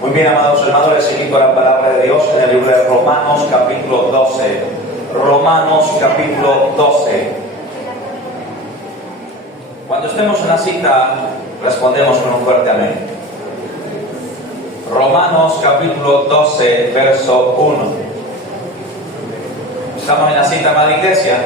Muy bien, amados hermanos, les invito a la palabra de Dios en el libro de Romanos capítulo 12. Romanos capítulo 12. Cuando estemos en la cita, respondemos con un fuerte amén. Romanos capítulo 12, verso 1. ¿Estamos en la cita, amada iglesia?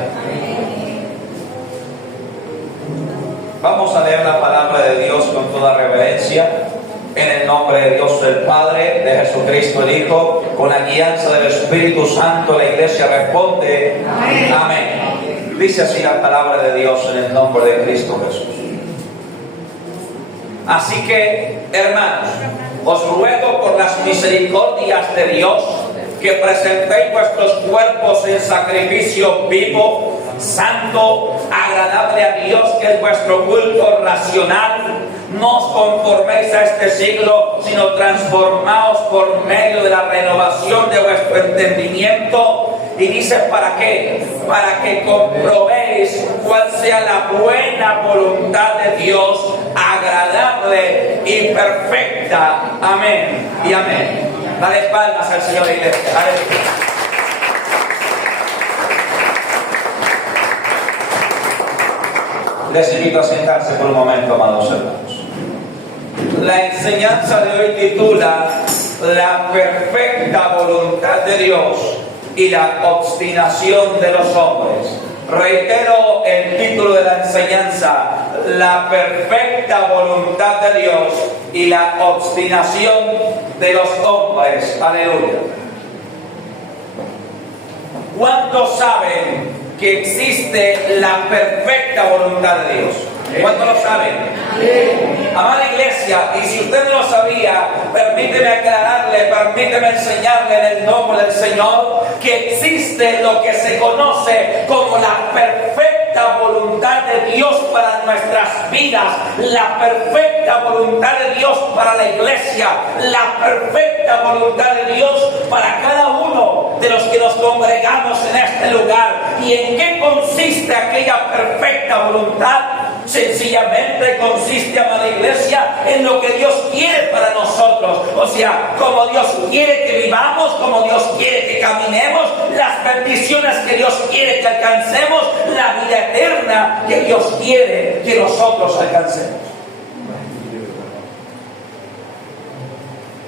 Vamos a leer la palabra de Dios con toda reverencia. En el nombre de Dios el Padre, de Jesucristo el Hijo, con la guianza del Espíritu Santo, la iglesia responde: amén. Amén. Dice así la palabra de Dios en el nombre de Cristo Jesús. Así que, hermanos, os ruego por las misericordias de Dios que presentéis vuestros cuerpos en sacrificio vivo, santo, agradable a Dios, que es vuestro culto racional. No os conforméis a este siglo, sino transformaos por medio de la renovación de vuestro entendimiento. Y dice: ¿para qué? Para que comprobéis cuál sea la buena voluntad de Dios, agradable y perfecta. Amén y amén. Dale palmas al Señor, iglesia. Aleluya. Les invito a sentarse por un momento, amados hermanos. La enseñanza de hoy titula La perfecta voluntad de Dios y la obstinación de los hombres. Reitero el título de la enseñanza: La perfecta voluntad de Dios y la obstinación de los hombres. Aleluya. ¿Cuántos saben que existe la perfecta voluntad de Dios? ¿Cuántos lo saben? Amada iglesia, y si usted no lo sabía, permíteme aclararle, permíteme enseñarle en el nombre del Señor que existe lo que se conoce como la perfecta voluntad de Dios para nuestras vidas, la perfecta voluntad de Dios para la iglesia, la perfecta voluntad de Dios para cada uno de los que nos congregamos en este lugar. ¿Y en qué consiste aquella perfecta voluntad? Sencillamente consiste, amada iglesia, en lo que Dios quiere para nosotros. O sea, como Dios quiere que vivamos, como Dios quiere que caminemos, las bendiciones que Dios quiere que alcancemos, la vida eterna que Dios quiere que nosotros alcancemos.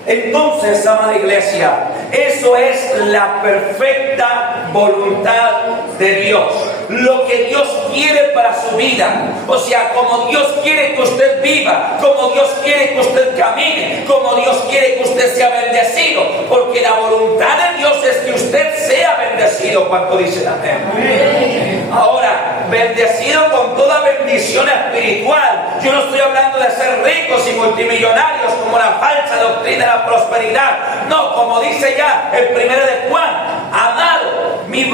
Entonces, amada iglesia, eso es la perfecta voluntad de Dios. Lo que Dios quiere para su vida. O sea, como Dios quiere que usted viva, como Dios quiere que usted camine, como Dios quiere que usted sea bendecido. Porque la voluntad de Dios es que usted sea bendecido. ¿Cuánto dicen amén? Ahora, bendecido con toda bendición espiritual. Yo no estoy hablando de ser ricos y multimillonarios como la falsa doctrina de la prosperidad. No, como dice ya el 1 de Juan: amado, mi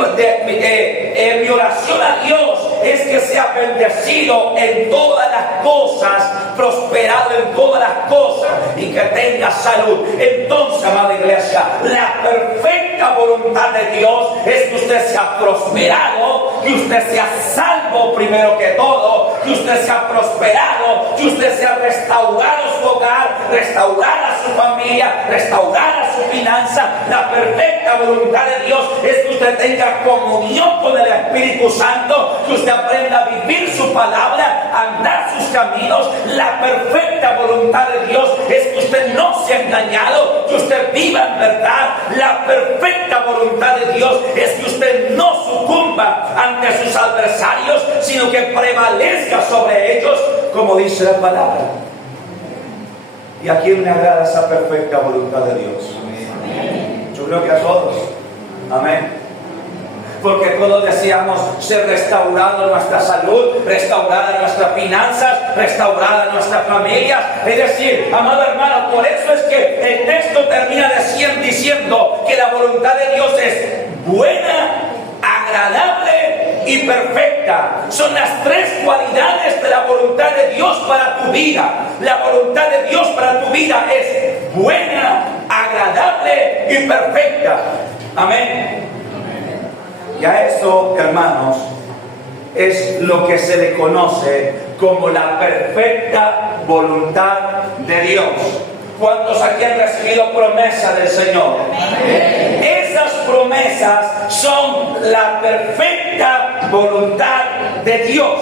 oración a Dios es que sea bendecido en todas las cosas, prosperado en todas las cosas y que tenga salud. Entonces, amada iglesia, la perfecta voluntad de Dios es que usted sea prosperado, que usted sea salvo primero que todo, que usted sea prosperado, que usted sea restaurado su hogar, restaurada su familia, restaurada su finanza. La perfecta voluntad de Dios es que usted tenga comunión con el Espíritu Santo, que usted aprenda a vivir su palabra, a andar sus caminos. La perfecta voluntad de Dios es que usted no sea engañado, que usted viva en verdad. La perfecta voluntad de Dios es que usted no sucumba ante sus adversarios, sino que prevalezca sobre ellos, como dice la palabra. ¿Y a quién le agrada esa perfecta voluntad de Dios? Yo creo que a todos. Amén. Porque todos deseamos ser restaurados nuestra salud, restauradas nuestras finanzas, restauradas nuestras familias. Es decir, amado hermano, por eso es que el texto termina diciendo que la voluntad de Dios es buena, agradable y perfecta. Son las tres cualidades de la voluntad de Dios para tu vida. La voluntad de Dios para tu vida es buena, agradable y perfecta. Amén. Y a eso, hermanos, es lo que se le conoce como la perfecta voluntad de Dios. ¿Cuántos aquí han recibido promesa del Señor? Esas promesas son la perfecta voluntad de Dios.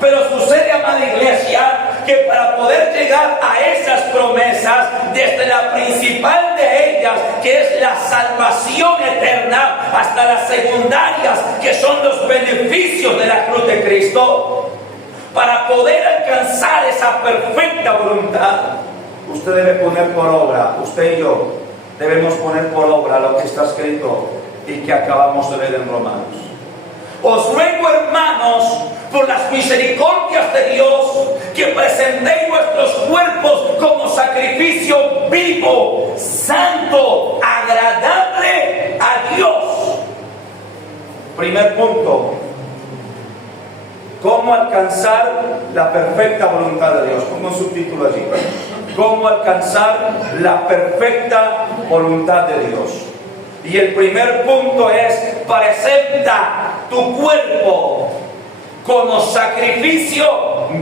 Pero sucede, amada iglesia, que para poder llegar a esas promesas, desde la principal de ellas, que es la salvación eterna, hasta las secundarias, que son los beneficios de la cruz de Cristo, para poder alcanzar esa perfecta voluntad, usted debe poner por obra, usted y yo debemos poner por obra lo que está escrito y que acabamos de ver en Romanos. Os ruego, hermanos, por las misericordias de Dios, que presentéis vuestros cuerpos como sacrificio vivo, santo, agradable a Dios. Primer punto: ¿cómo alcanzar la perfecta voluntad de Dios? Pongo un subtítulo allí. ¿Cómo alcanzar la perfecta voluntad de Dios? Y el primer punto es: presenta tu cuerpo como sacrificio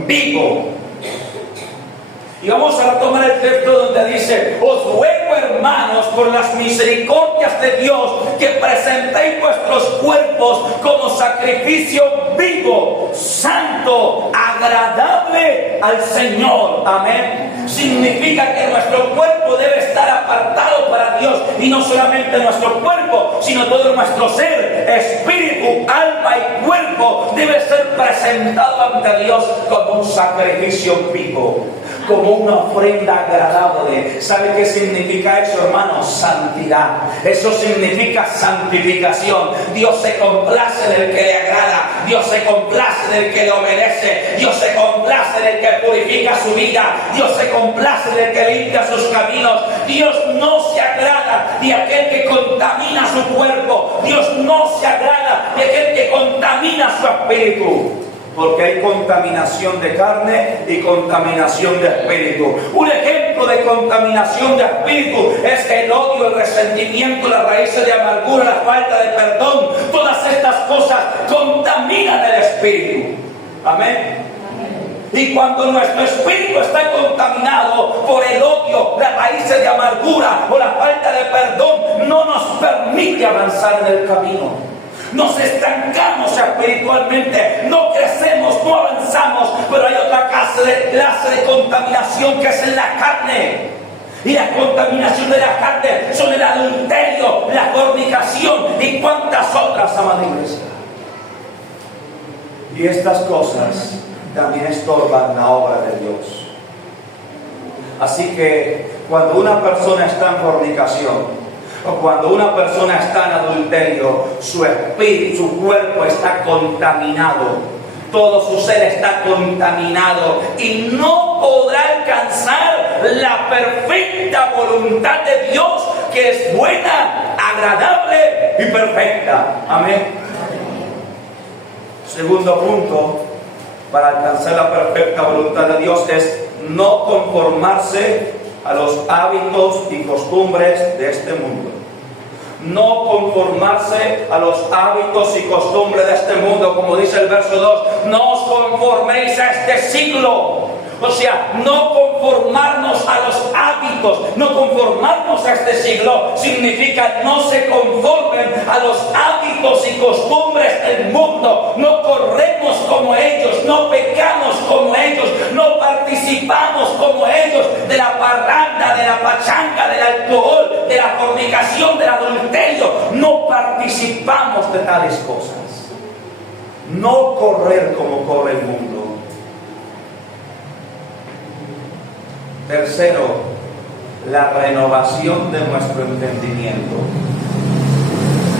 vivo. Y vamos a retomar el texto donde dice: os ruego, hermanos, por las misericordias de Dios, que presentéis vuestros cuerpos como sacrificio vivo, santo, agradable al Señor. Amén. Significa que nuestro cuerpo debe estar apartado para Dios, y no solamente nuestro cuerpo, sino todo nuestro ser, espíritu, alma y cuerpo debe ser presentado ante Dios como un sacrificio vivo, como una ofrenda agradable. ¿Sabe qué significa eso, hermano? Santidad. Eso significa santificación. Dios se complace del que le agrada, Dios se complace del que le obedece, Dios se complace del que purifica su vida, Dios se complace del que limpia sus caminos. Dios no se agrada de aquel que contamina su cuerpo, Dios no se agrada de aquel que contamina su espíritu. Porque hay contaminación de carne y contaminación de espíritu. Un ejemplo de contaminación de espíritu es el odio, el resentimiento, las raíces de amargura, la falta de perdón. Todas estas cosas contaminan el espíritu. Amén. Y cuando nuestro espíritu está contaminado por el odio, las raíces de amargura o la falta de perdón, no nos permite avanzar en el camino. Nos estancamos espiritualmente, no crecemos, no avanzamos. Pero hay otra clase de contaminación que es en la carne. Y la contaminación de la carne son el adulterio, la fornicación y cuantas otras, amada iglesia. Y estas cosas también estorban la obra de Dios. Así que cuando una persona está en fornicación, o cuando una persona está en adulterio, su espíritu, su cuerpo está contaminado, todo su ser está contaminado y no podrá alcanzar la perfecta voluntad de Dios, que es buena, agradable y perfecta. Amén. Segundo punto para alcanzar la perfecta voluntad de Dios es no conformarse a los hábitos y costumbres de este mundo. No conformarse a los hábitos y costumbres de este mundo, como dice el verso 2, no os conforméis a este siglo. O sea, no conformarnos a los hábitos, no conformarnos a este siglo, significa no se conformen a los hábitos y costumbres del mundo. No corremos como ellos, no pecamos como ellos, no participamos como ellos de la parranda, de la pachanga, del alcohol, de la fornicación, del adulterio. No participamos de tales cosas. No correr como corre el mundo. Tercero, la renovación de nuestro entendimiento.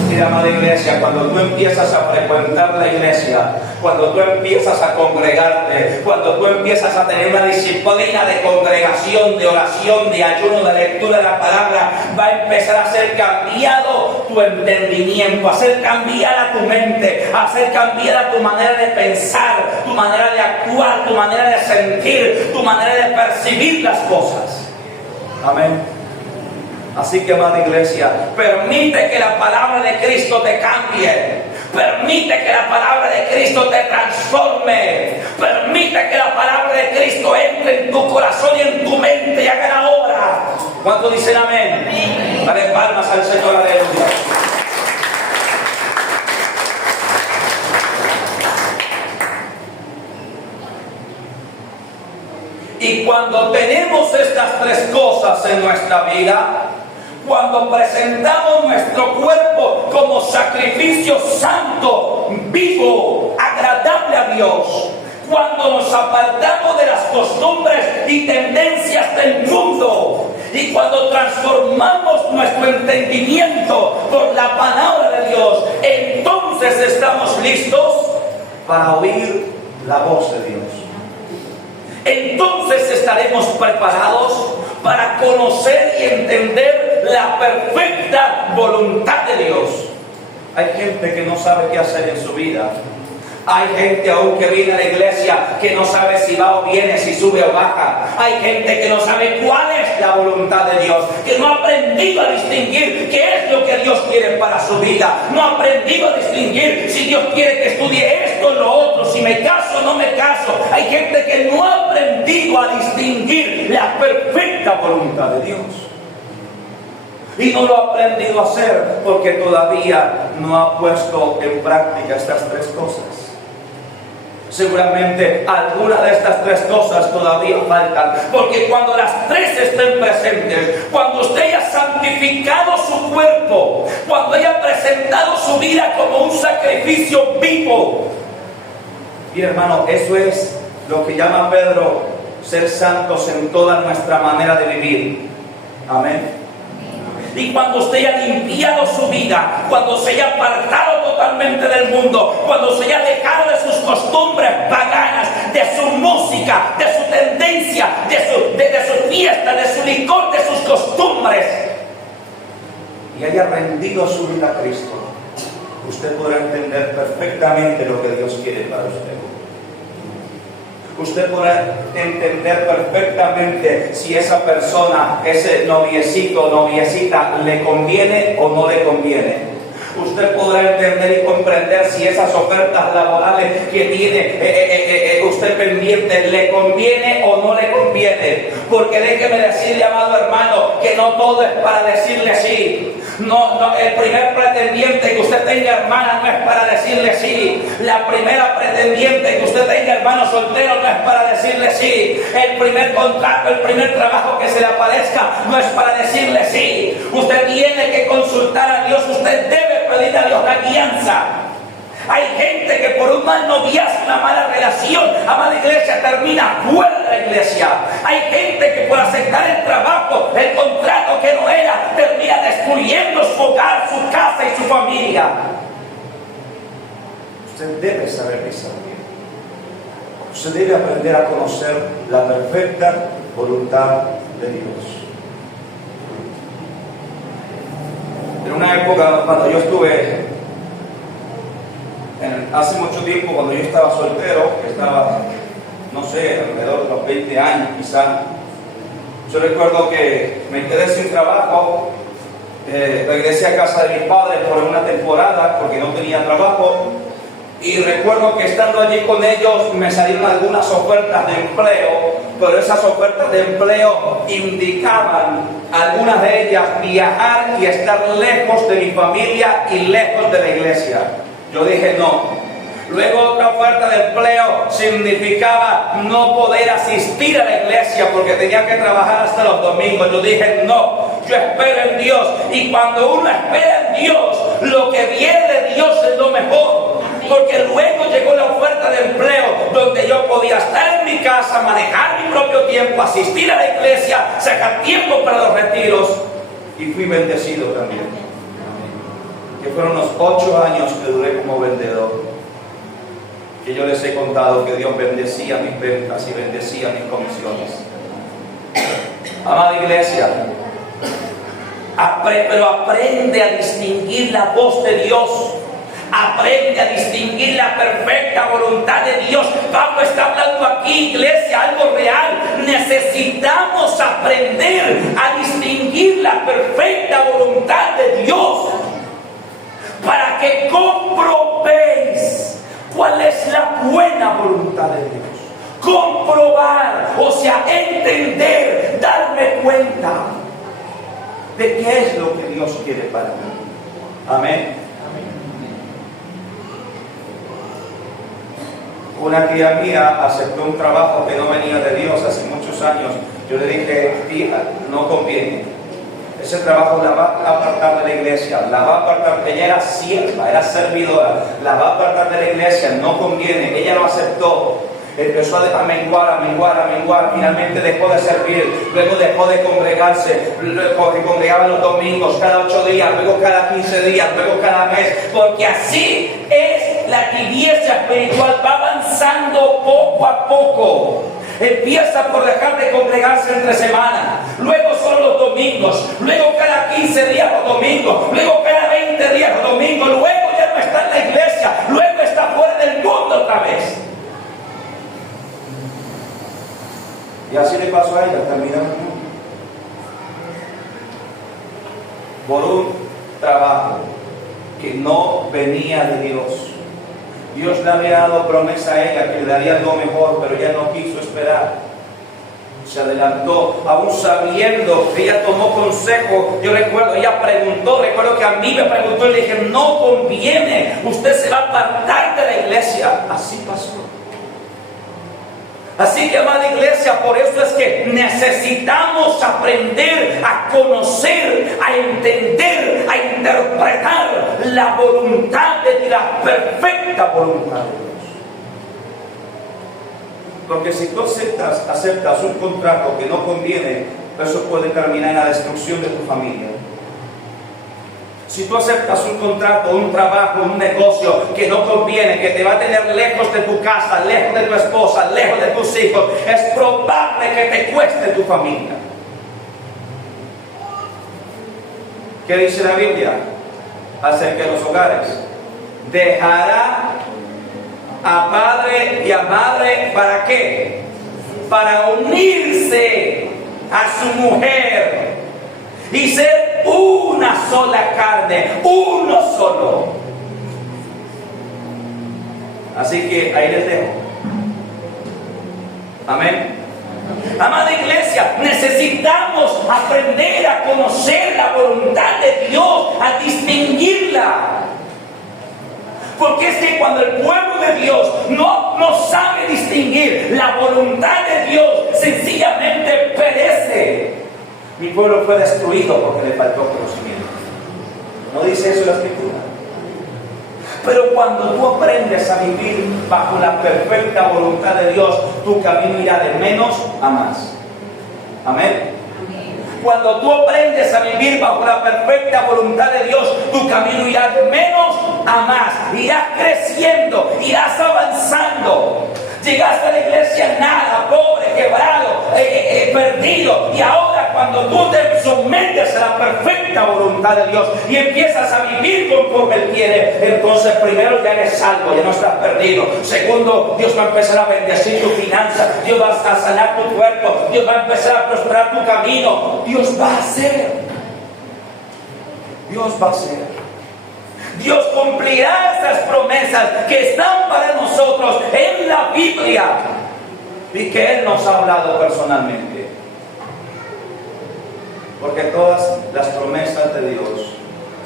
Mira, amada iglesia, cuando tú empiezas a frecuentar la iglesia, cuando tú empiezas a congregarte, cuando tú empiezas a tener una disciplina de congregación, de oración, de ayuno, de lectura de la palabra, va a empezar a ser cambiado tu entendimiento, a ser cambiada tu mente, a ser cambiada tu manera de pensar, tu manera de actuar, tu manera de sentir, tu manera de percibir las cosas. Amén. Así que, amada iglesia, permite que la palabra de Cristo te cambie. Permite que la palabra de Cristo te transforme. Permite que la palabra de Cristo entre en tu corazón y en tu mente y haga la obra. ¿Cuántos dicen amén? Dale palmas al Señor, aleluya. Y cuando tenemos estas tres cosas en nuestra vida, cuando presentamos nuestro cuerpo como sacrificio santo, vivo, agradable a Dios, cuando nos apartamos de las costumbres y tendencias del mundo, y cuando transformamos nuestro entendimiento por la palabra de Dios, entonces estamos listos para oír la voz de Dios. Entonces estaremos preparados para conocer y entender la perfecta voluntad de Dios. Hay gente que no sabe qué hacer en su vida. Hay gente aún que viene a la iglesia que no sabe si va o viene, si sube o baja. Hay gente que no sabe cuál es la voluntad de Dios, que no ha aprendido a distinguir qué es lo que Dios quiere para su vida. No ha aprendido a distinguir si Dios quiere que estudie esto o lo otro, si me caso o no me caso. Hay gente que no ha aprendido a distinguir la perfecta voluntad de Dios. Y no lo ha aprendido a hacer porque todavía no ha puesto en práctica estas tres cosas. Seguramente alguna de estas tres cosas todavía faltan, porque cuando las tres estén presentes, cuando usted haya santificado su cuerpo, cuando haya presentado su vida como un sacrificio vivo, y hermano, eso es lo que llama Pedro ser santos en toda nuestra manera de vivir. Amén. Y cuando usted haya limpiado su vida, cuando se haya apartado totalmente del mundo, cuando se haya dejado de sus costumbres paganas, de su música, de su tendencia, de su fiesta, de su licor, de sus costumbres, y haya rendido su vida a Cristo, usted podrá entender perfectamente lo que Dios quiere para usted. Usted podrá entender perfectamente si esa persona, ese noviecito o noviecita, le conviene o no le conviene. Usted podrá entender y comprender si esas ofertas laborales que tiene usted pendiente le conviene o no le conviene. Porque déjeme decirle, amado hermano, que no todo es para decirle sí. No, el primer pretendiente que usted tenga, hermana, no es para decirle sí. La primera pretendiente que usted tenga, hermano soltero, no es para decirle sí. El primer contrato, el primer trabajo que se le aparezca, no es para decirle sí. Usted tiene que consultar a Dios, usted debe pedir a Dios la guianza. Hay gente que por un mal noviazgo, una mala relación, amada iglesia, termina fuera de la iglesia. Hay gente que por aceptar el trabajo, el contrato que no era, termina destruyendo su hogar, su casa y su familia. Usted debe saber discernir. Usted debe aprender a conocer la perfecta voluntad de Dios. En una época, cuando yo estuve hace mucho tiempo, cuando yo estaba soltero, estaba, no sé, alrededor de los 20 años quizá, yo recuerdo que me quedé sin trabajo, regresé a casa de mis padres por una temporada porque no tenía trabajo, y recuerdo que estando allí con ellos me salieron algunas ofertas de empleo, pero esas ofertas de empleo indicaban, algunas de ellas, viajar y estar lejos de mi familia y lejos de la iglesia. Yo dije no. Luego otra oferta de empleo significaba no poder asistir a la iglesia porque tenía que trabajar hasta los domingos. Yo dije no, yo espero en Dios. Y cuando uno espera en Dios, lo que viene de Dios es lo mejor. Porque luego llegó la oferta de empleo donde yo podía estar en mi casa, manejar mi propio tiempo, asistir a la iglesia, sacar tiempo para los retiros. Y fui bendecido también. Que fueron los 8 años que duré como vendedor, que yo les he contado que Dios bendecía mis ventas y bendecía mis comisiones. Amada iglesia, pero aprende a distinguir la voz de Dios. Aprende a distinguir la perfecta voluntad de Dios. Pablo está hablando aquí, iglesia, algo real. Necesitamos aprender a distinguir la perfecta voluntad de Dios. ¿Para para que comprobéis cuál es la buena voluntad de Dios. Comprobar, o sea, entender, darme cuenta de qué es lo que Dios quiere para mí. Amén. Una tía mía aceptó un trabajo que no venía de Dios hace muchos años. Yo le dije, tía, no conviene. Ese trabajo la va a apartar de la iglesia, la va a apartar, ella era sierva, era servidora, la va a apartar de la iglesia, no conviene. Ella lo aceptó. Empezó a menguar, finalmente dejó de servir, luego dejó de congregarse, luego se congregaba los domingos, cada 8 días, luego cada 15 días, luego cada mes, porque así es la tibieza espiritual, va avanzando poco a poco. Empieza por dejar de congregarse entre semana, luego son los domingos, luego cada 15 días los domingos, luego cada 20 días los domingos, luego ya no está en la iglesia, luego está fuera del mundo otra vez. Y así le pasó a ella, terminaron por un trabajo que no venía de Dios. Dios le había dado promesa a ella que le daría algo mejor, pero ella no quiso esperar. Se adelantó, aún sabiendo, ella tomó consejo. Yo recuerdo, ella preguntó, recuerdo que a mí me preguntó y le dije, no conviene, usted se va a apartar de la iglesia. Así pasó. Así que, amada iglesia, por eso es que necesitamos aprender a conocer, a entender, a interpretar la voluntad de Dios, la perfecta voluntad de Dios. Porque si tú aceptas un contrato que no conviene, eso puede terminar en la destrucción de tu familia. Si tú aceptas un contrato, un trabajo, un negocio que no conviene, que te va a tener lejos de tu casa, lejos de tu esposa, lejos de tus hijos, es probable que te cueste tu familia. ¿Qué dice la Biblia acerca de los hogares? Dejará a padre y a madre, ¿para qué? Para unirse a su mujer y ser una sola carne, uno solo. Así que ahí les dejo. Amén. Amada iglesia, necesitamos aprender a conocer la voluntad de Dios, a distinguirla. Porque es que cuando el pueblo de Dios no sabe distinguir la voluntad de Dios, sencillamente perece. Mi pueblo fue destruido porque le faltó conocimiento. ¿No dice eso la Escritura? Pero cuando tú aprendes a vivir bajo la perfecta voluntad de Dios, tu camino irá de menos a más. Amén. Cuando tú aprendes a vivir bajo la perfecta voluntad de Dios, tu camino irá de menos a más. Irás creciendo, irás avanzando. Llegaste a la iglesia nada, pobre, quebrado, perdido. Y ahora cuando tú te sometes a la perfecta voluntad de Dios y empiezas a vivir conforme Él quiere, entonces primero ya eres salvo, ya no estás perdido. Segundo, Dios va a empezar a bendecir tu finanza, Dios va a sanar tu cuerpo, Dios va a empezar a prosperar tu camino. Dios va a hacer. Dios va a hacer. Dios cumplirá esas promesas que están para nosotros en la Biblia y que Él nos ha hablado personalmente. Porque todas las promesas de Dios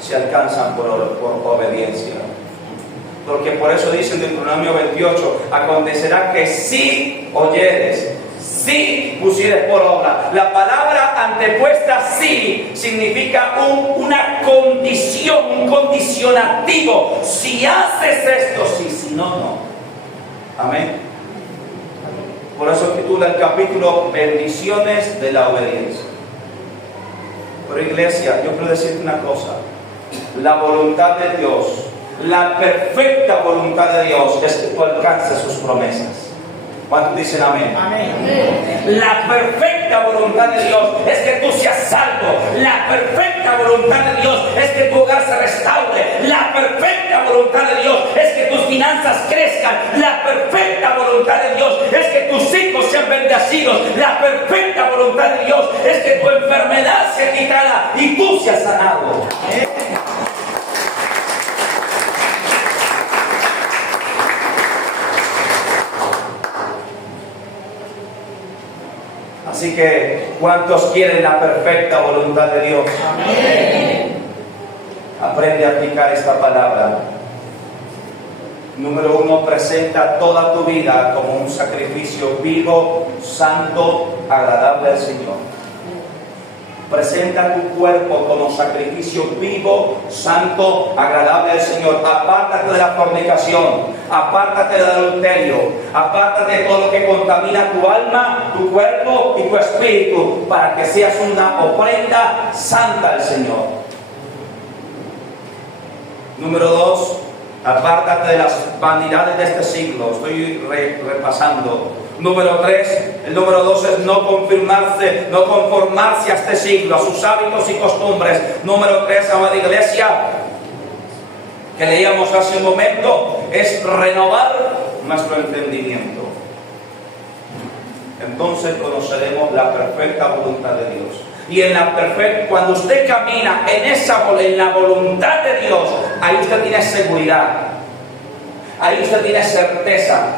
se alcanzan por obediencia. Porque por eso dice en Deuteronomio 28, acontecerá que si oyeres, si pusieres por obra. La palabra antepuesta sí significa una condición, un condicionativo. Si haces esto, sí, si no, no. Amén. Por eso titula el capítulo Bendiciones de la obediencia. Pero iglesia, yo quiero decirte una cosa. La voluntad de Dios, la perfecta voluntad de Dios es que tú alcances sus promesas. ¿Cuántos dicen amén? Amén? La perfecta voluntad de Dios es que tú seas salvo. La perfecta voluntad de Dios es que tu hogar se restaure. La perfecta voluntad de Dios es que tus finanzas crezcan. La perfecta voluntad de Dios es que tus hijos sean bendecidos. La perfecta voluntad de Dios es que tu enfermedad sea quitada y tú seas sanado. Así que, ¿cuántos quieren la perfecta voluntad de Dios? Amén. Aprende a aplicar esta palabra. Número 1, presenta toda tu vida como un sacrificio vivo, santo, agradable al Señor. Presenta tu cuerpo como sacrificio vivo, santo, agradable al Señor. Apártate de la fornicación, apártate del adulterio, apártate de todo lo que contamina tu alma, tu cuerpo y tu espíritu, para que seas una ofrenda santa al Señor. Número 2, apártate de las vanidades de este siglo. Estoy repasando. Número 3, el número 2 es no conformarse a este siglo, a sus hábitos y costumbres. Número 3, amada iglesia, que leíamos hace un momento, es renovar nuestro entendimiento. Entonces conoceremos la perfecta voluntad de Dios. Y cuando usted camina en la voluntad de Dios, ahí usted tiene seguridad, ahí usted tiene certeza.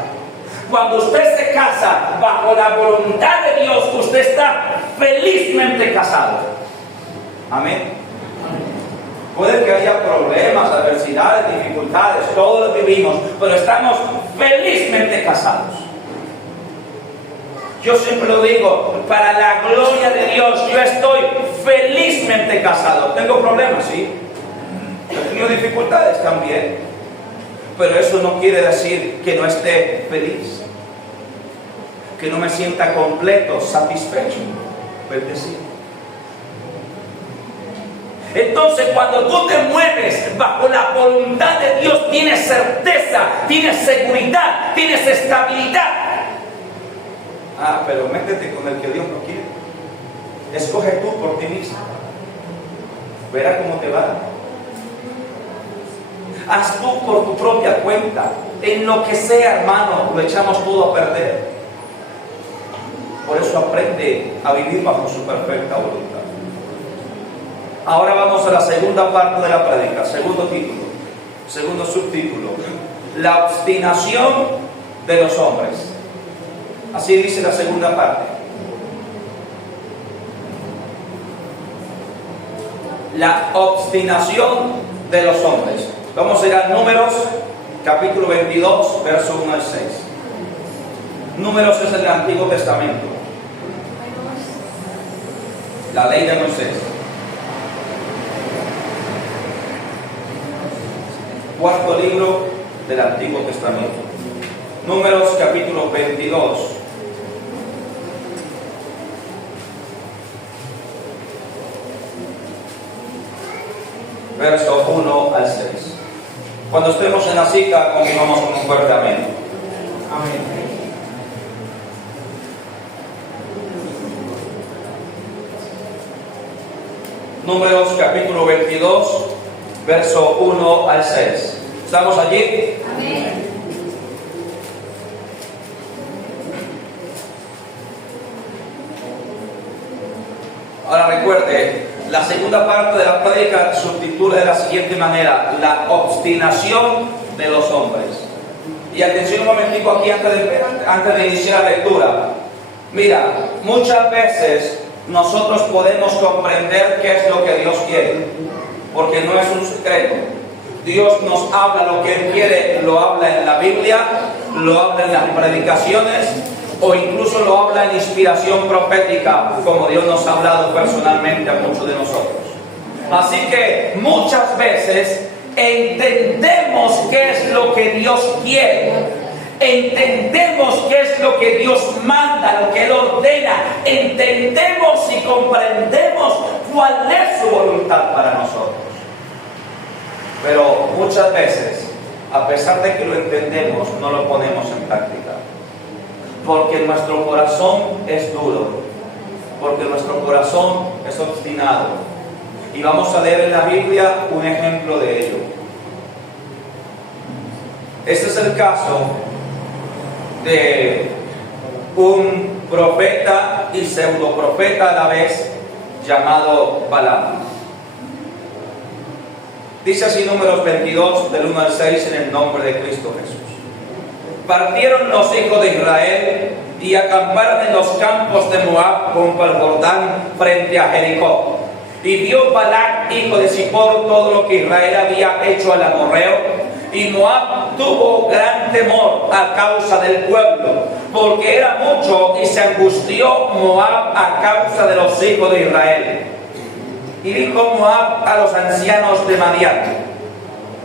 Cuando usted se casa bajo la voluntad de Dios, usted está felizmente casado. Amén. Puede que haya problemas, adversidades, dificultades, todos lo vivimos, pero estamos felizmente casados. Yo siempre lo digo, para la gloria de Dios, yo estoy felizmente casado. Tengo problemas, sí. He tenido dificultades también. Pero eso no quiere decir que no esté feliz, que no me sienta completo, satisfecho, bendecido. Entonces, cuando tú te mueves bajo la voluntad de Dios, tienes certeza, tienes seguridad, tienes estabilidad. Pero métete con el que Dios no quiere. Escoge tú por ti mismo. Verá cómo te va. Haz tú por tu propia cuenta. En lo que sea, hermano, lo echamos todo a perder. Por eso aprende a vivir bajo su perfecta voluntad. Ahora vamos a la segunda parte de la prédica, segundo título, segundo subtítulo: la obstinación de los hombres. Así dice la segunda parte. La obstinación de los hombres. Vamos a ir a Números, capítulo 22, verso 1 al 6. Números es el Antiguo Testamento. La ley de Moisés. Cuarto libro del Antiguo Testamento. Números, capítulo 22. Verso 1 al 6. Cuando estemos en la cita, continuamos con un fuerte amén. Amén. Números capítulo 22, verso 1 al 6. ¿Estamos allí? Amén. Ahora recuerde, la segunda parte de la prédica subtitula de la siguiente manera: la obstinación de los hombres. Y atención un momentico aquí antes de iniciar la lectura. Mira, muchas veces nosotros podemos comprender qué es lo que Dios quiere, porque no es un secreto. Dios nos habla lo que Él quiere, lo habla en la Biblia, lo habla en las predicaciones, o incluso lo habla en inspiración profética, como Dios nos ha hablado personalmente a muchos de nosotros. Así que muchas veces entendemos qué es lo que Dios quiere, entendemos qué es lo que Dios manda, lo que Él ordena, entendemos y comprendemos cuál es su voluntad para nosotros. Pero muchas veces, a pesar de que lo entendemos, no lo ponemos en práctica. Porque nuestro corazón es duro, porque nuestro corazón es obstinado. Y vamos a leer en la Biblia un ejemplo de ello. Este es el caso de un profeta y pseudoprofeta a la vez, llamado Balaam. Dice así Números 22, del 1 al 6, en el nombre de Cristo Jesús. Partieron los hijos de Israel y acamparon en los campos de Moab junto al Jordán frente a Jericó. Y vio Balac, hijo de Zippor, todo lo que Israel había hecho al amorreo, y Moab tuvo gran temor a causa del pueblo, porque era mucho, y se angustió Moab a causa de los hijos de Israel. Y dijo Moab a los ancianos de Madián: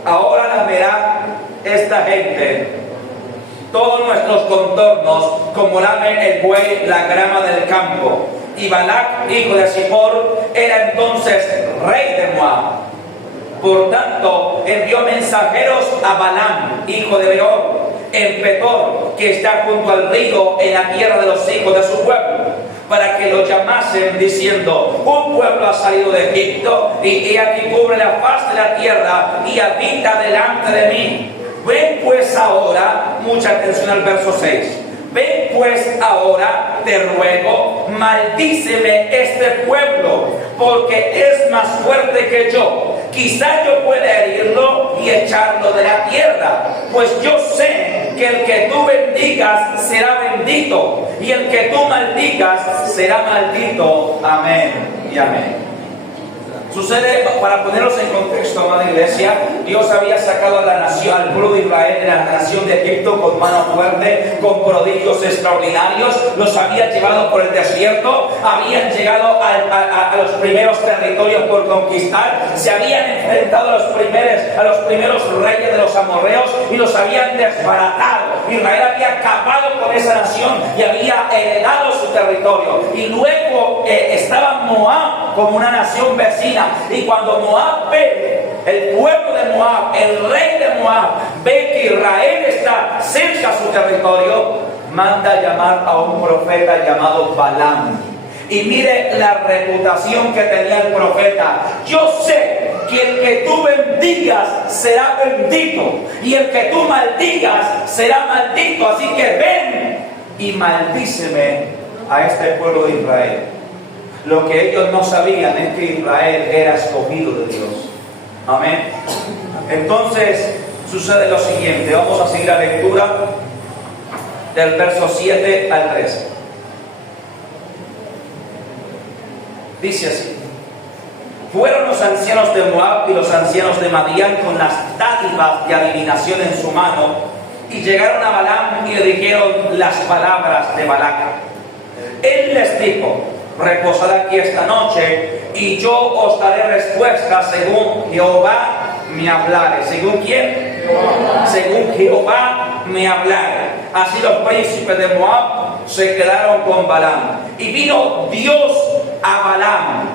ahora lamerá esta gente todos nuestros contornos, como lame el buey la grama del campo. Y Balac, hijo de Zippor, era entonces rey de Moab. Por tanto, envió mensajeros a Balaam, hijo de Beor, en Petor, que está junto al río, en la tierra de los hijos de su pueblo, para que lo llamasen, diciendo: un pueblo ha salido de Egipto, y he aquí cubre la faz de la tierra, y habita delante de mí. Ven pues ahora, mucha atención al verso 6. Ven pues ahora, te ruego, maldíceme este pueblo, porque es más fuerte que yo. Quizá yo pueda herirlo y echarlo de la tierra, pues yo sé que el que tú bendigas será bendito, y el que tú maldigas será maldito. Amén y amén. Sucede, para ponerlos en contexto, amada iglesia, Dios había sacado a la nación, al pueblo de Israel, de la nación de Egipto con mano fuerte, con prodigios extraordinarios. Los había llevado por el desierto, habían llegado a los primeros territorios por conquistar, se habían enfrentado a los primeros reyes de los amorreos y los habían desbaratado. Israel había acabado con esa nación y había heredado su territorio. Y luego estaba Moab como una nación vecina. Y cuando Moab ve, el pueblo de Moab, el rey de Moab, ve que Israel está cerca a su territorio, manda a llamar a un profeta llamado Balaam. Y mire la reputación que tenía el profeta: yo sé que el que tú bendigas será bendito, y el que tú maldigas será maldito. Así que ven y maldíceme a este pueblo de Israel. Lo que ellos no sabían es que Israel era escogido de Dios. Amén. Entonces sucede lo siguiente. Vamos a seguir la lectura del verso 7 al 13. Dice así: fueron los ancianos de Moab y los ancianos de Madián con las dádivas de adivinación en su mano, y llegaron a Balaam y le dijeron las palabras de Balac. Él les dijo: reposad aquí esta noche, y yo os daré respuesta según Jehová me hablare. ¿Según quién? Jehová. Según Jehová me hablare. Así los príncipes de Moab se quedaron con Balaam. Y vino Dios a Balaam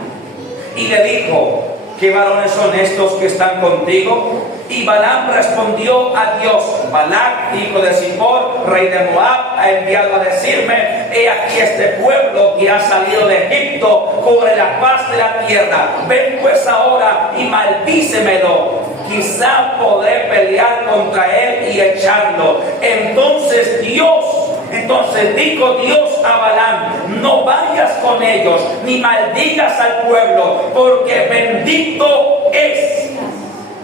y le dijo: ¿qué varones son estos que están contigo? Y Balaam respondió a Dios: Balac, hijo de Zippor, rey de Moab, ha enviado a decirme: he aquí este pueblo que ha salido de Egipto cubre la faz de la tierra. Ven pues ahora y maldícemelo, quizá podré pelear contra él y echarlo. Entonces dijo Dios a Balaam: no vayas con ellos, ni maldigas al pueblo, porque bendito es.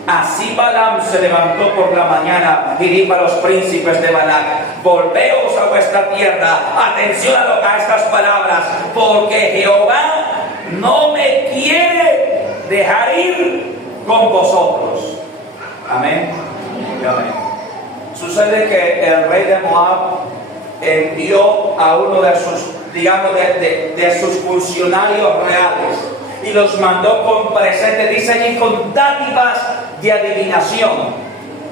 Así Balaam se levantó por la mañana y dijo a los príncipes de Balac: volveos a vuestra tierra. Atención a estas palabras: porque Jehová no me quiere dejar ir con vosotros. Amén. Amén. Sucede que el rey de Moab envió a uno de sus, de sus funcionarios reales, y los mandó con presentes, dice allí, con dádivas de adivinación.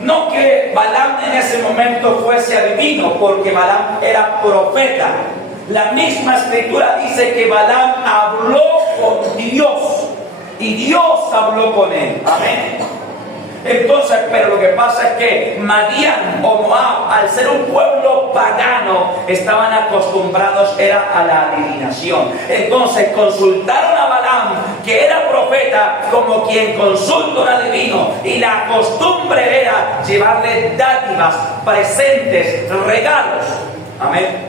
No que Balaam en ese momento fuese adivino, porque Balaam era profeta. La misma escritura dice que Balaam habló con Dios, y Dios habló con él. Amén. Entonces, pero lo que pasa es que Madián o Moab, al ser un pueblo pagano, estaban acostumbrados a la adivinación. Entonces consultaron a Balaam, que era profeta, como quien consulta a un adivino, y la costumbre era llevarle dádivas, presentes, regalos. Amén.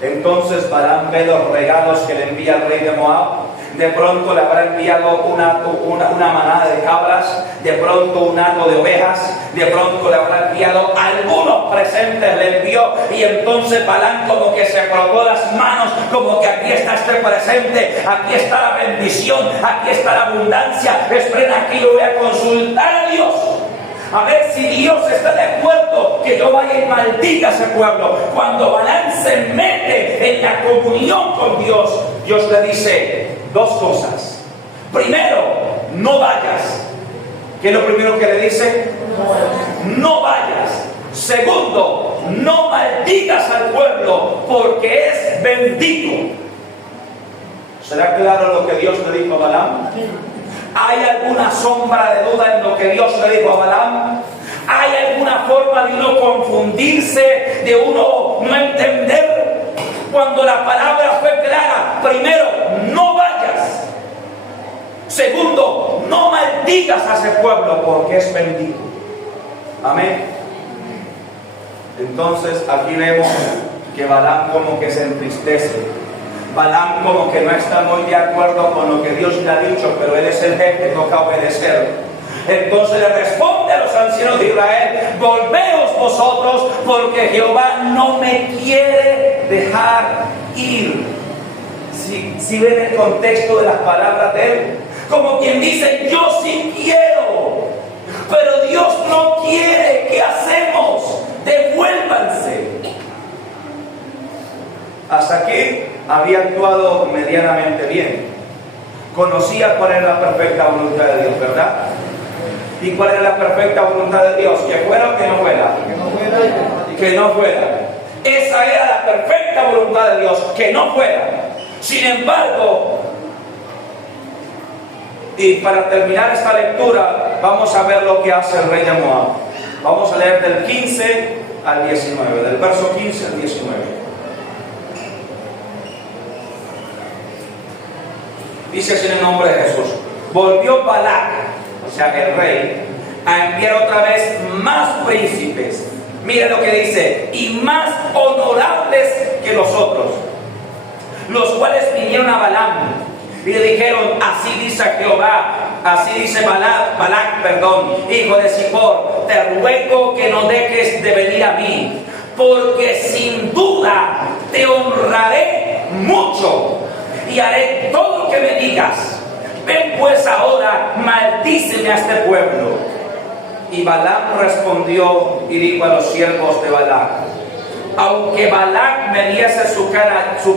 Entonces Balaam ve los regalos que le envía el rey de Moab, de pronto le habrá enviado una manada de cabras, de pronto un hato de ovejas, de pronto le habrá enviado algunos presentes, le envió, y entonces Balaam como que se frotó las manos, como que aquí está este presente, aquí está la bendición, aquí está la abundancia, esperen, aquí lo voy a consultar a Dios, a ver si Dios está de acuerdo que yo vaya y maldiga a ese pueblo. Cuando Balaam se mete en la comunión con Dios, Dios le dice dos cosas. Primero, no vayas. ¿Qué es lo primero que le dice? No vayas. Segundo, no maldigas al pueblo porque es bendito. ¿Será claro lo que Dios le dijo a Balaam? ¿Hay alguna sombra de duda en lo que Dios le dijo a Balaam? ¿Hay alguna forma de uno confundirse, de uno no entender? Cuando la palabra fue clara, primero, no vayas. Segundo, no maldigas a ese pueblo porque es bendito. Amén. Entonces aquí vemos que Balaam como que se entristece. Balaam como que no está muy de acuerdo con lo que Dios le ha dicho, pero él es el jefe, toca obedecer. Entonces le responde a los ancianos de Israel: volveos vosotros, porque Jehová no me quiere dejar ir. Si ven el contexto de las palabras de él, como quien dice: yo sí quiero, pero Dios no quiere. ¿Qué hacemos? Devuélvanse. Hasta aquí había actuado medianamente bien. Conocía cuál era la perfecta voluntad de Dios, ¿verdad? ¿Y cuál era la perfecta voluntad de Dios? ¿Que fuera o que no fuera? Que no fuera. Esa era la perfecta voluntad de Dios, que no fuera. Sin embargo, y para terminar esta lectura, vamos a ver lo que hace el rey de Moab. Vamos a leer del 15 al 19, del verso 15 al 19. Dice así en el nombre de Jesús: volvió Balac, o sea el rey, a enviar otra vez más príncipes. Mira lo que dice: y más honorables que los otros, los cuales vinieron a Balaam y le dijeron: así dice Jehová, así dice Balac, hijo de Zippor, te ruego que no dejes de venir a mí, porque sin duda te honraré mucho y haré todo lo que me digas. Ven pues ahora, maldíceme a este pueblo. Y Balaam respondió y dijo a los siervos de Balac: aunque Balac me diese su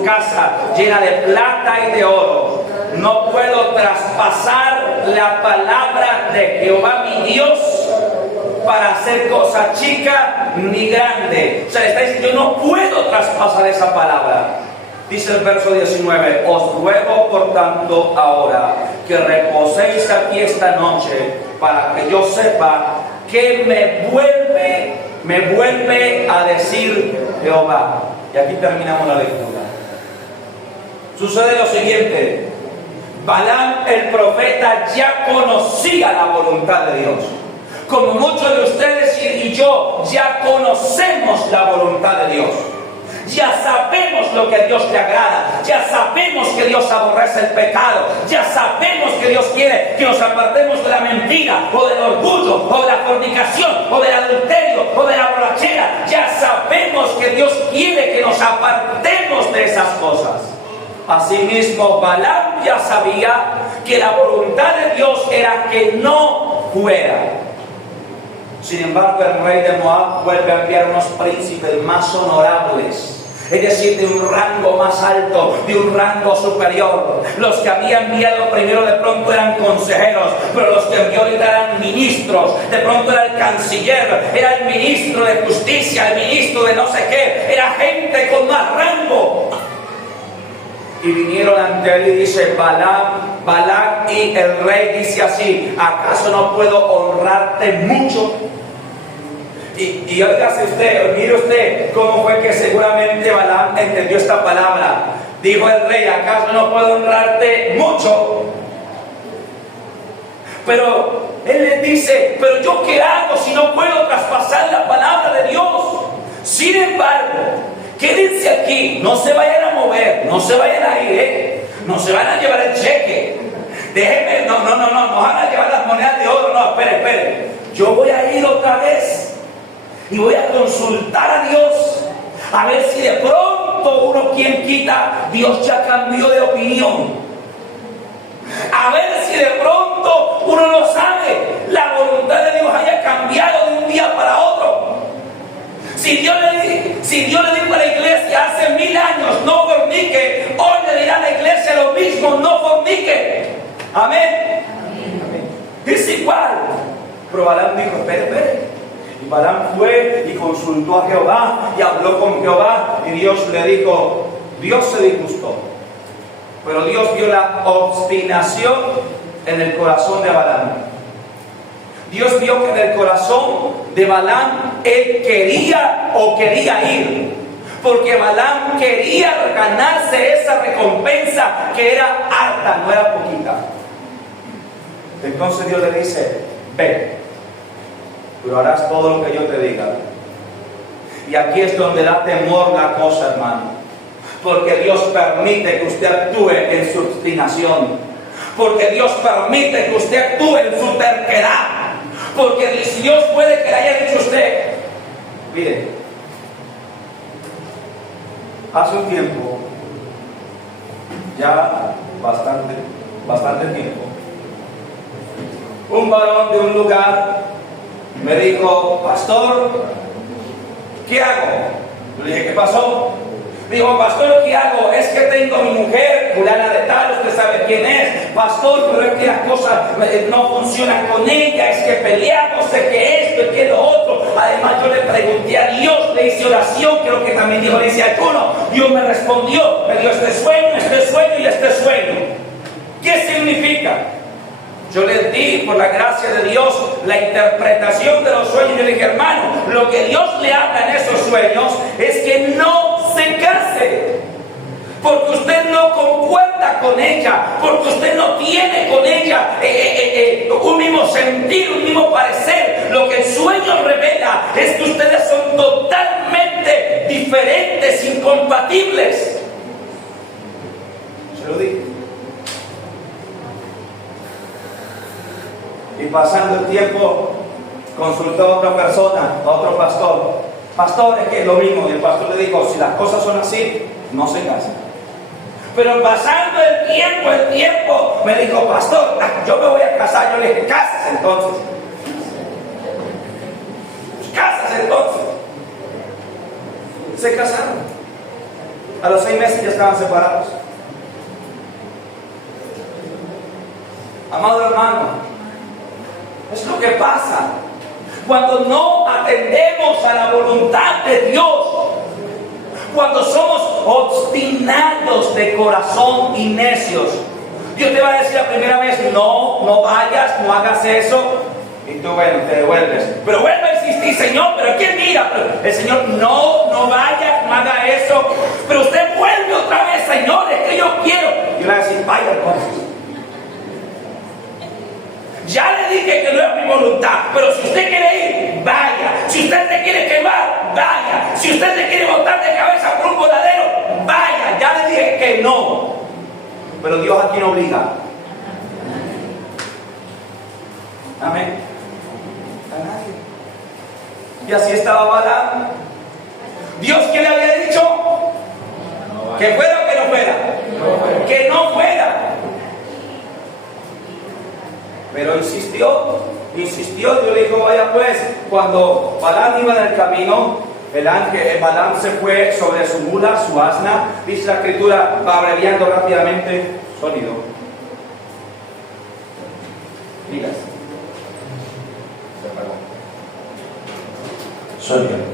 casa llena de plata y de oro, no puedo traspasar la palabra de Jehová mi Dios para hacer cosa chica ni grande. O sea, le está diciendo: yo no puedo traspasar esa palabra. Dice el verso 19: os ruego por tanto ahora que reposéis aquí esta noche, para que yo sepa que me vuelve a decir Jehová. Y aquí terminamos la lectura. Sucede lo siguiente: Balaam el profeta ya conocía la voluntad de Dios. Como muchos de ustedes y yo ya conocemos la voluntad de Dios. Ya sabemos lo que a Dios le agrada, ya sabemos que Dios aborrece el pecado, ya sabemos que Dios quiere que nos apartemos de la mentira, o del orgullo, o de la fornicación, o del adulterio, o de la borrachera. Ya sabemos que Dios quiere que nos apartemos de esas cosas. Asimismo, Balaam ya sabía que la voluntad de Dios era que no fuera. Sin embargo, el rey de Moab vuelve a enviar unos príncipes más honorables, es decir, de un rango más alto, de un rango superior. Los que había enviado primero de pronto eran consejeros, pero los que envió ahorita eran ministros. De pronto era el canciller, era el ministro de justicia, el ministro de no sé qué, era gente con más rango. Y vinieron ante él y dice: Balac, y el rey dice así: ¿acaso no puedo honrarte mucho? Y óigase usted, mire usted cómo fue que seguramente Balaam entendió esta palabra. Dijo el rey: ¿acaso no puedo honrarte mucho? Pero él le dice: ¿pero yo qué hago si no puedo traspasar la palabra de Dios? Sin embargo, quédense aquí, no se vayan a mover, no se vayan a ir, No se van a llevar el cheque. Déjenme, no van a llevar las monedas de oro. No, espere. Yo voy a ir otra vez y voy a consultar a Dios. A ver si de pronto uno, quien quita, Dios ya cambió de opinión. A ver si de pronto uno no sabe, la voluntad de Dios haya cambiado de un día para otro. Si Dios le dijo a la iglesia hace 1000 años, no fornique, hoy le dirá a la iglesia lo mismo, no fornique. Amén. Es igual. Pero Balaam dijo, espere. Y Balaam fue y consultó a Jehová y habló con Jehová, y Dios le dijo, Dios se disgustó. Pero Dios vio la obstinación en el corazón de Balaam. Dios vio que en el corazón de Balaam él quería ir. Porque Balaam quería ganarse esa recompensa que era harta, no era poquita. Entonces Dios le dice, ve, pero harás todo lo que yo te diga. Y aquí es donde da temor la cosa, hermano. Porque Dios permite que usted actúe en su obstinación. Porque Dios permite que usted actúe en su terquedad. Porque Dios puede que le haya dicho a usted, mire, hace un tiempo, ya bastante tiempo, un varón de un lugar me dijo, pastor, ¿qué hago? Yo le dije, ¿qué pasó? Me dijo, pastor, ¿qué hago? Es que tengo a mi mujer, fulana de tal, usted sabe quién es, pastor, pero es que las cosas no funcionan con ella, es que peleamos, es que esto, es que lo otro. Además yo le pregunté a Dios, le hice oración, creo que también dijo, le hice ayuno. Dios me respondió, me dio este sueño y este sueño. ¿Qué significa? Yo les di, por la gracia de Dios, la interpretación de los sueños. Yo le dije, hermano, lo que Dios le habla en esos sueños es que no se case, porque usted no concuerda con ella, porque usted no tiene con ella un mismo sentir, un mismo parecer. Lo que el sueño revela es que ustedes son totalmente diferentes, incompatibles. Se lo dije. Y pasando el tiempo, consultó a otra persona, a otro pastor. Pastor, es que es lo mismo. Y el pastor le dijo, si las cosas son así, no se casen. Pero pasando el tiempo, me dijo, pastor, yo me voy a casar. Yo le dije, casas entonces. Casas entonces. Se casaron. A los 6 meses ya estaban separados. Amado hermano, es lo que pasa cuando no atendemos a la voluntad de Dios, cuando somos obstinados de corazón y necios. Dios te va a decir la primera vez, no vayas, no hagas eso, y tú, bueno, te devuelves. Pero vuelve a insistir, Señor, pero ¿quién mira? Pero el Señor, no vayas, no haga eso. Pero usted vuelve otra vez, Señor, es que yo quiero. Y le va a decir, vaya entonces. Ya le dije que no es mi voluntad, pero si usted quiere ir, vaya. Si usted se quiere quemar, vaya. Si usted se quiere botar de cabeza por un voladero, vaya. Ya le dije que no. Pero Dios aquí no obliga. Amén. A nadie. Y así estaba Balaam. Dios, ¿qué le había dicho? ¿Que fuera o que no fuera? Que no fuera. Pero insistió, Dios le dijo, vaya pues. Cuando Balaam iba en el camino, Balaam se fue sobre su mula, su asna. Dice la escritura, va abreviando rápidamente, sonido. Digas. Se apagó. Sonido.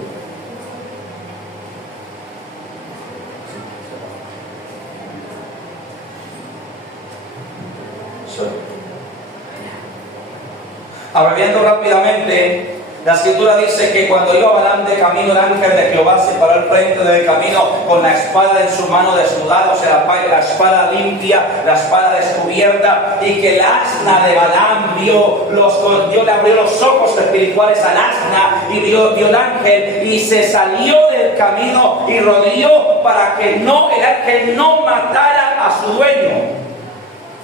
Abreviando rápidamente, la escritura dice que cuando iba Balaam de camino, el ángel de Jehová se paró al frente del camino con la espada en su mano desnudada, o sea, la espada limpia, la espada descubierta, y que el asna de Balaam Dios le abrió los ojos espirituales al asna y vio el ángel y se salió del camino y rodeó para que el ángel no matara volvía a su dueño.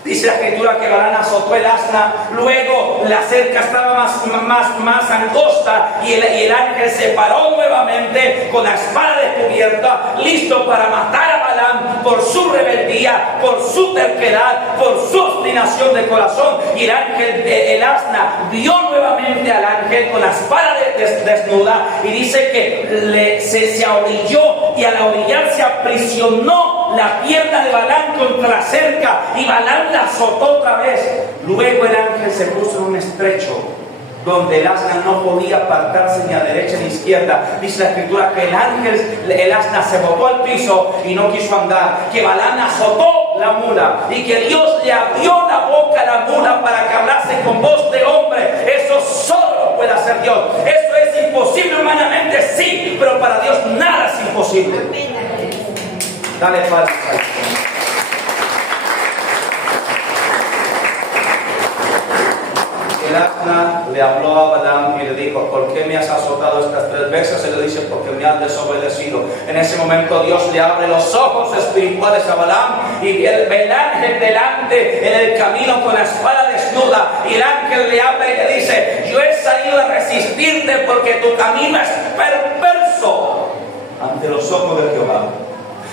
Dice la escritura que Balaam azotó el asna, luego la cerca estaba más angosta y el ángel se paró nuevamente con la espada descubierta, listo para matar a Balaam por su rebeldía, por su terquedad, por su obstinación de corazón. Y el ángel, el asna, vio nuevamente al ángel con la espada desnuda y dice que se ahorilló y al orillarse aprisionó la pierna de Balaam contra la cerca y Balaam la azotó otra vez. Luego el ángel se puso en un estrecho donde el asna no podía apartarse ni a derecha ni a izquierda. Dice la escritura que el asna se botó al piso y no quiso andar, que Balaam azotó la mula y que Dios le abrió la boca a la mula para que hablase con voz de hombre. Eso solo lo puede hacer Dios. Eso es imposible humanamente, sí, pero para Dios nada es imposible. Dale palmas. El asna le habló a Balaam y le dijo: ¿por qué me has azotado estas 3 veces? Él le dice: porque me has desobedecido. En ese momento Dios le abre los ojos espirituales a Balaam y ve el ángel delante en el camino con la espada desnuda, y el ángel le habla y le dice: yo he salido a resistirte porque tu camino es perverso ante los ojos de Jehová.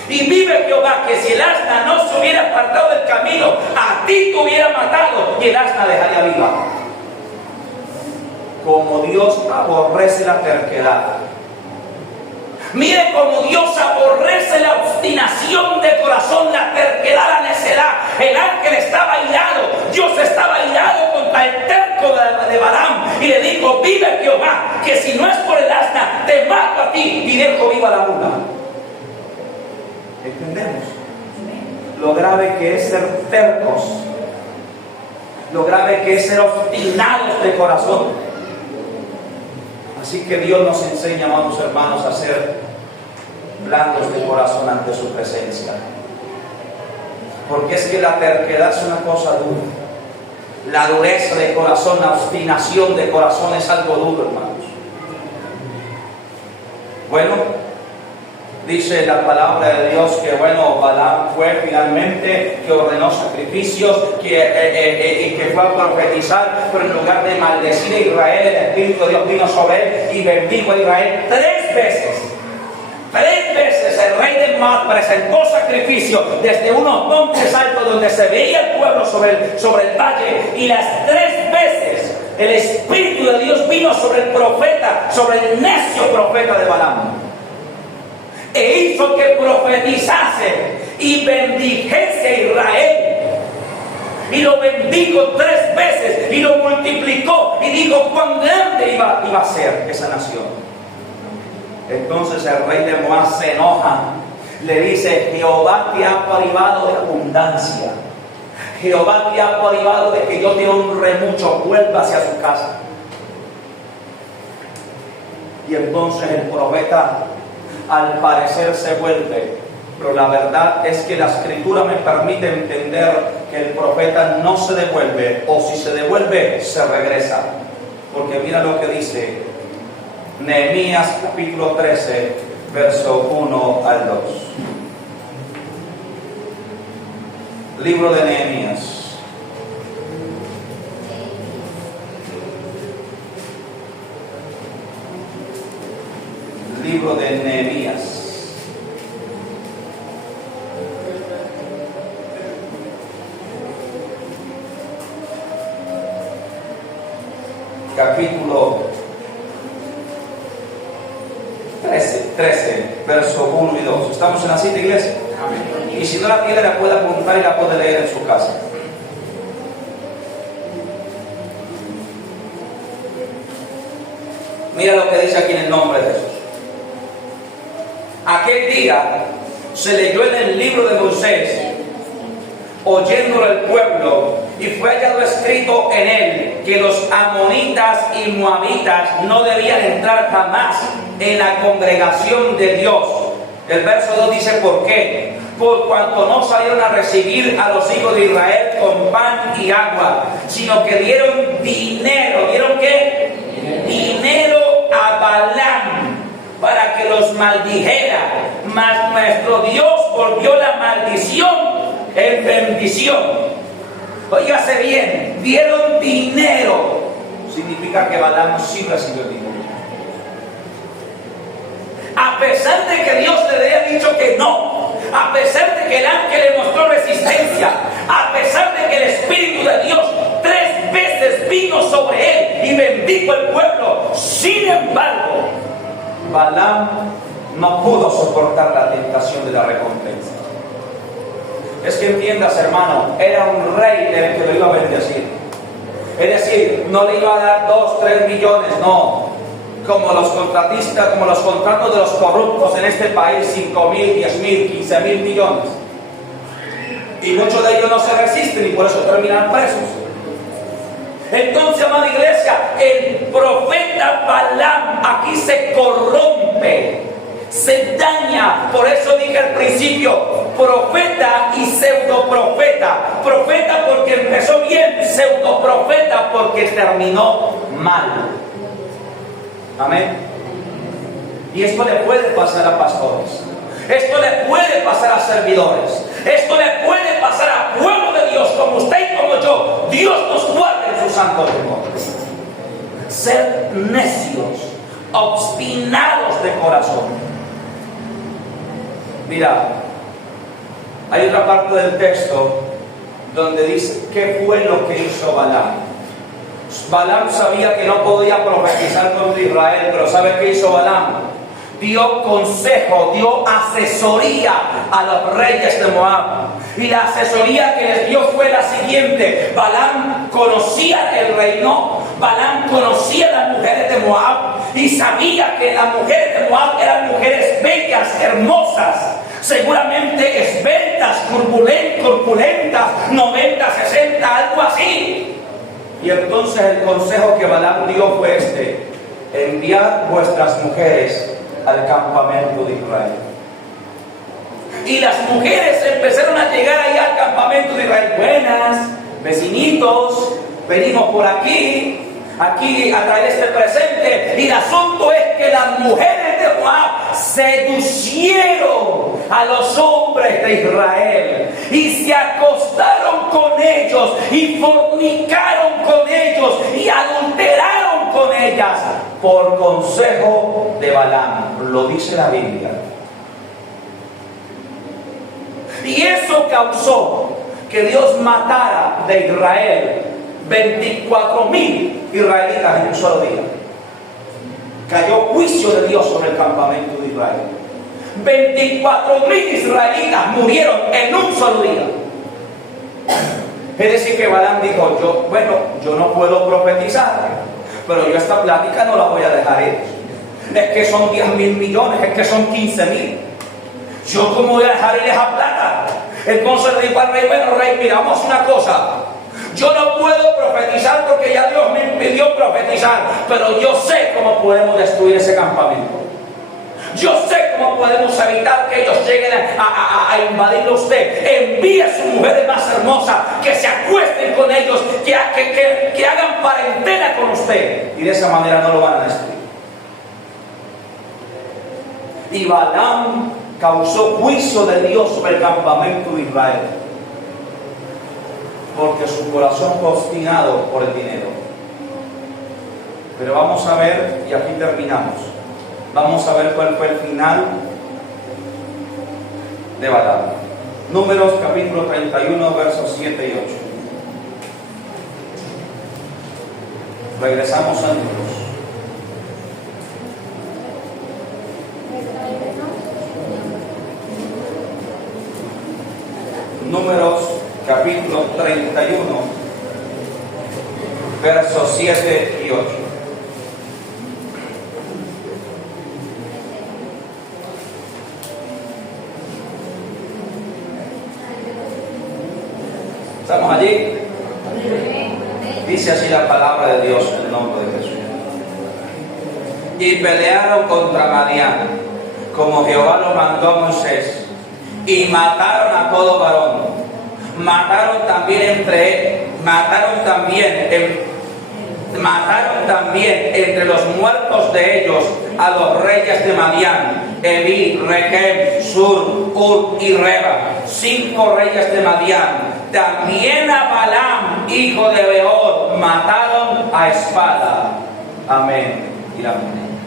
Y vive Jehová, que si el asna no se hubiera apartado del camino, a ti te hubiera matado y el asna dejaría viva. Como Dios aborrece la terquedad. Mire cómo Dios aborrece la obstinación de corazón, la terquedad, la necedad. El ángel estaba airado, Dios estaba airado contra el terco de Balaam y le dijo: vive Jehová, que si no es por el asna, te mato a ti y dejo viva la mula. ¿Entendemos? Lo grave que es ser tercos, lo grave que es ser obstinados de corazón. Así que Dios nos enseña, amados hermanos, a ser blandos de corazón ante su presencia. Porque es que la terquedad es una cosa dura. La dureza de corazón, la obstinación de corazón es algo duro, hermanos. Bueno, dice la palabra de Dios que Balaam fue finalmente, que ordenó sacrificios, y que fue a profetizar, pero en lugar de maldecir a Israel, el Espíritu de Dios vino sobre él y bendijo a Israel 3 veces. 3 veces el rey de Moab presentó sacrificio desde unos montes altos donde se veía el pueblo sobre el valle, y las 3 veces el Espíritu de Dios vino sobre el profeta, sobre el necio profeta de Balaam, e hizo que profetizase y bendijese a Israel. Y lo bendijo 3 veces y lo multiplicó y dijo cuán grande iba a ser esa nación. Entonces el rey de Moab se enoja, le dice: Jehová te ha privado de abundancia, Jehová te ha privado de que yo te honre mucho, vuelva hacia su casa. Y entonces el profeta al parecer se vuelve, pero la verdad es que la escritura me permite entender que el profeta no se devuelve, o si se devuelve, se regresa. Porque mira lo que dice Nehemías capítulo 13, verso 1 al 2. Libro de Nehemías. Libro de Nehemías. Capítulo 13, verso 1 y 2. ¿Estamos en la cita, iglesia? Amén. Y si no la tiene, la puede apuntar y la puede leer en su casa. Mira lo que dice aquí en el nombre de Jesús. Aquel día se leyó en el libro de Moisés, oyéndolo el pueblo, y fue hallado escrito en él que los amonitas y moabitas no debían entrar jamás en la congregación de Dios. El verso 2 dice: ¿por qué? Por cuanto no salieron a recibir a los hijos de Israel con pan y agua, sino que dieron dinero. ¿Dieron qué? Dinero a Balaam para que los maldijera. Mas nuestro Dios volvió la maldición en bendición. Óigase bien, dieron dinero. Significa que Balaam sí recibió dinero. A pesar de que Dios le había dicho que no, a pesar de que el ángel le mostró resistencia, a pesar de que el Espíritu de Dios 3 veces vino sobre él y bendijo el pueblo, sin embargo, Balaam no pudo soportar la tentación de la recompensa. Es que entiendas, hermano, era un rey el que lo iba a bendecir. Es decir, no le iba a dar 2, 3 millones, no. Como los contratistas, como los contratos de los corruptos en este país, 5,000, 10,000, 15,000 millones. Y muchos de ellos no se resisten y por eso terminan presos. Entonces, amada iglesia, el profeta Balaam aquí se corrompe, se daña. Por eso dije al principio, profeta y pseudoprofeta. Profeta porque empezó bien, pseudoprofeta porque terminó mal. Amén. Y esto le puede pasar a pastores, esto le puede pasar a servidores, esto le puede pasar a pueblo de Dios como usted y como yo. Dios nos guarde en su santo temor. Ser necios, obstinados de corazón. Mira, hay otra parte del texto donde dice qué fue lo que hizo Balaam. Balaam sabía que no podía profetizar contra Israel, pero ¿sabe qué hizo Balaam? Dio consejo, dio asesoría a los reyes de Moab. Y la asesoría que les dio fue la siguiente. Balaam conocía el reino, Balaam conocía las mujeres de Moab y sabía que las mujeres de Moab eran mujeres bellas, hermosas, seguramente esbeltas, corpulentas, 90, 60, algo así. Y entonces el consejo que Balaam dio fue este: enviad vuestras mujeres al campamento de Israel. Y las mujeres empezaron a llegar ahí al campamento de Israel. Buenas, vecinitos, venimos por aquí a traer este presente. Y el asunto es que las mujeres de Moab seducieron a los hombres de Israel y se acostaron con ellos y fornicaron con ellos y adulteraron con ellas por consejo de Balaam. Lo dice la Biblia. Y eso causó que Dios matara de Israel 24,000 israelitas en un solo día. Cayó juicio de Dios sobre el campamento de Israel. 24,000 israelitas murieron en un solo día. Es decir que Balaam dijo, yo no puedo profetizar, pero yo esta plática no la voy a dejar ir. Es que son 10,000 millones, es que son 15,000. Yo cómo voy a dejar ir esa plata. Entonces le dijo al rey, bueno rey, mira, vamos a una cosa. Yo no puedo profetizar porque ya Dios me impidió profetizar, pero yo sé cómo podemos destruir ese campamento. Yo sé cómo podemos evitar que ellos lleguen a invadir a usted. Envíe a sus mujeres más hermosas, que se acuesten con ellos, que hagan parentela con usted. Y de esa manera no lo van a destruir. Y Balaam causó juicio de Dios sobre el campamento de Israel, porque su corazón fue obstinado por el dinero. Pero vamos a ver, y aquí terminamos, vamos a ver cuál fue el final de Balaam. Números capítulo 31, versos 7 y 8. Regresamos a Números. Números capítulo 31, versos 7 y 8. ¿Estamos allí? Dice así la palabra de Dios en el nombre de Jesús. Y pelearon contra Madián, como Jehová lo mandó a Moisés, y mataron a todo varón. Mataron también Mataron también entre los muertos de ellos a los reyes de Madián, Evi, Rekem, Sur, Ur y Reba, 5 reyes de Madián. También a Balaam, hijo de Beor, mataron a espada. Amén y amén.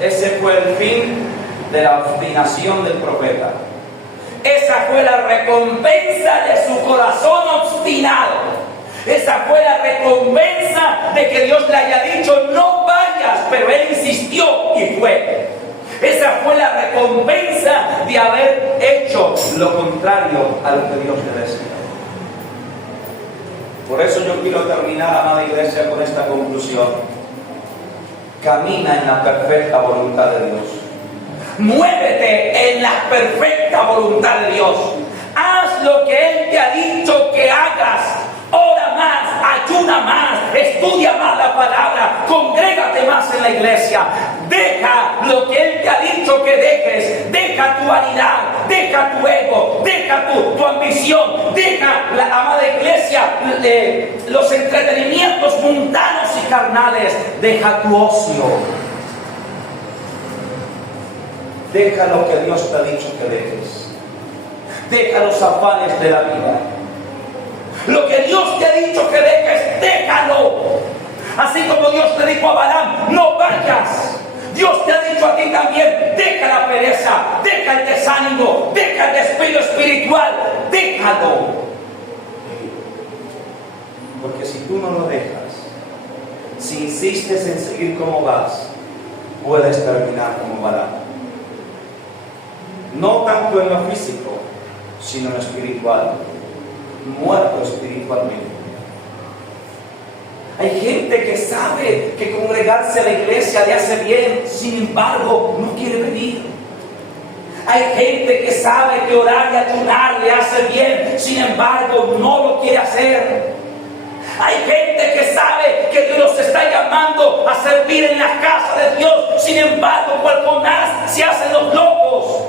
Ese fue el fin de la obstinación del profeta. Esa fue la recompensa de su corazón obstinado. Esa fue la recompensa de que Dios le haya dicho no vayas, pero él insistió y fue. Esa fue la recompensa de haber hecho lo contrario a lo que Dios le decía. Por eso yo quiero terminar, amada iglesia, con esta conclusión. Camina en la perfecta voluntad de Dios. Muévete en la perfecta voluntad de Dios. Haz lo que Él te ha dicho que hagas. Ora más, ayuna más, estudia más la palabra, congrégate más en la iglesia. Deja lo que Él te ha dicho que dejes. Deja tu vanidad, deja tu ego, deja tu ambición, deja, la amada iglesia, los entretenimientos mundanos y carnales. Deja tu ocio. Deja lo que Dios te ha dicho que dejes. Deja los afanes de la vida. Lo que Dios te ha dicho que dejes, déjalo. Así como Dios te dijo a Balaam, no vayas. Dios te ha dicho a ti también, deja la pereza, deja el desánimo, deja el despecho espiritual, déjalo. Porque si tú no lo dejas, si insistes en seguir como vas, puedes terminar como Balaam. No tanto en lo físico, sino en lo espiritual. Muerto espiritualmente. Hay gente que sabe que congregarse a la iglesia le hace bien, sin embargo no quiere venir. Hay gente que sabe que orar y ayunar le hace bien, sin embargo no lo quiere hacer. Hay gente que sabe que Dios los está llamando a servir en la casa de Dios, sin embargo por más se hacen los locos.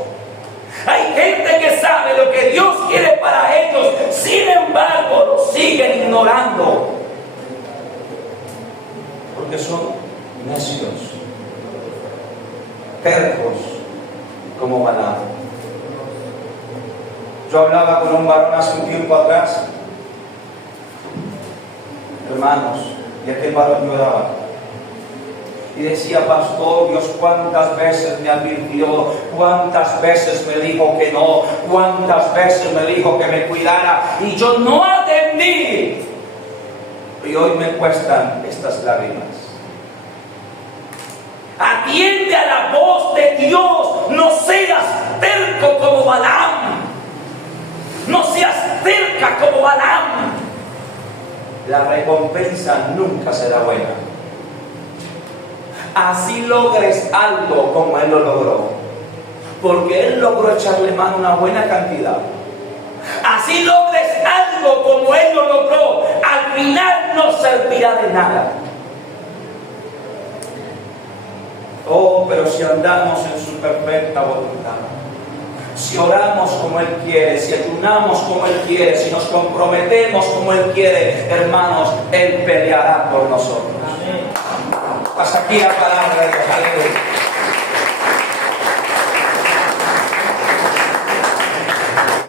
Hay gente que sabe lo que Dios quiere para ellos, sin embargo lo siguen ignorando. Porque son necios, tercos, como Balaam. Yo hablaba con un varón hace un tiempo atrás, hermanos, y aquel varón lloraba. Y decía, pastor, Dios cuántas veces me advirtió, cuántas veces me dijo que no, cuántas veces me dijo que me cuidara, y yo no atendí. Y hoy me cuestan estas lágrimas. Atiende a la voz de Dios, no seas terco como Balaam. No seas terca como Balaam. La recompensa nunca será buena. Así logres algo como Él lo logró, porque Él logró echarle mano una buena cantidad. Así logres algo como Él lo logró, al final no servirá de nada. Oh, pero si andamos en su perfecta voluntad, si oramos como Él quiere, si ayunamos como Él quiere, si nos comprometemos como Él quiere, hermanos, Él peleará por nosotros. Amén. Hasta aquí la palabra de Dios. Aleluya.